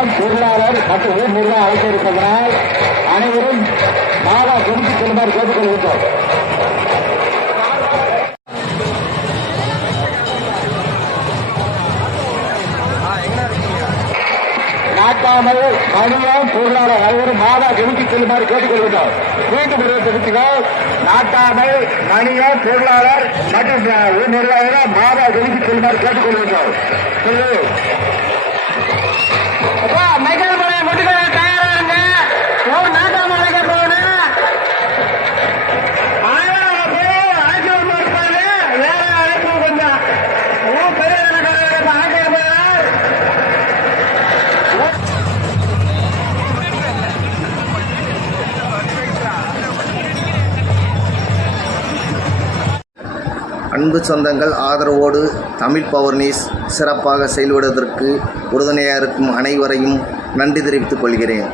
செயலாளர் பொருளாளர் மற்றும் ஊர் நிர்வாக அழைக்க இருப்பதனால் அனைவரும் மாவா குடித்து செல்லுமாறு கேட்டுக்கொள்கின்றோம். நாட்டாமல் மணியம் பொருளாளர் அனைவரும் மாதா ஜெமிக்கு செல்லுமாறு கேட்டுக்கொள்கின்றோம். மீண்டும் ஒரு நாட்டாமல் மணியம் பொருளாளர் மற்றும் ஊர் நிர்வாகிகள் மாதா ஜெமிக்கு செல்லுமாறு கேட்டுக்கொள்கின்றோம். அன்பு சொந்தங்கள் ஆதரவோடு தமிழ் பவர் நியூஸ் சிறப்பாக செயல்படுவதற்கு உறுதுணையாக இருக்கும் அனைவரையும் நன்றி தெரிவித்துக் கொள்கிறேன்.